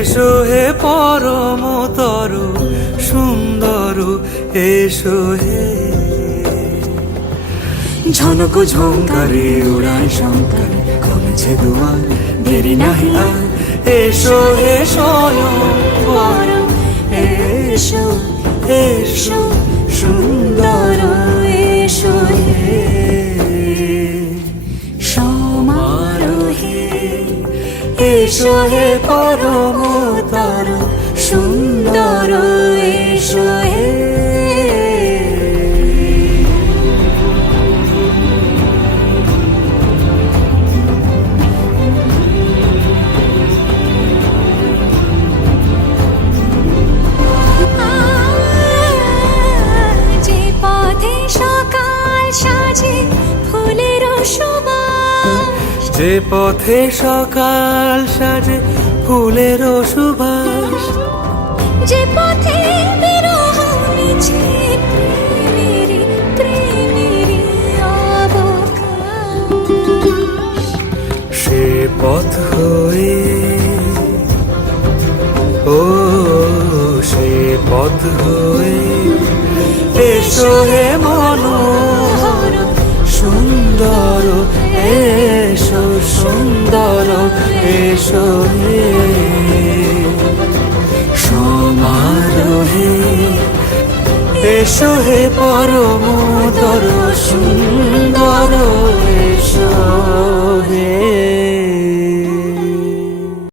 এসো হে পরমতর সুন্দর এসো হে। ঝনক ঝঙ্কারে উড়ায় শঙ্কর কমেছে দুয়ার দেরি নাহি আর। এসো হে স্বয়ং পরম এসো এসো সুন্দর এসো হে। সমারোহে এসো হে পরমতর সুন্দর এসো হে। যে পথে সকাল সাজে ফুলের সুবাস, যে পথে সকাল সাজে ফুলের সুবাস, যে পথে বিরহ মিছে প্রেমেরই প্রেমেরই অবকাশ। সে পথ হয়ে ও সে পথ হয়ে এসো হে মনোহর সুন্দর এসো সুন্দর এসো হে। সমারোহে এসো হে পরমতর সুন্দর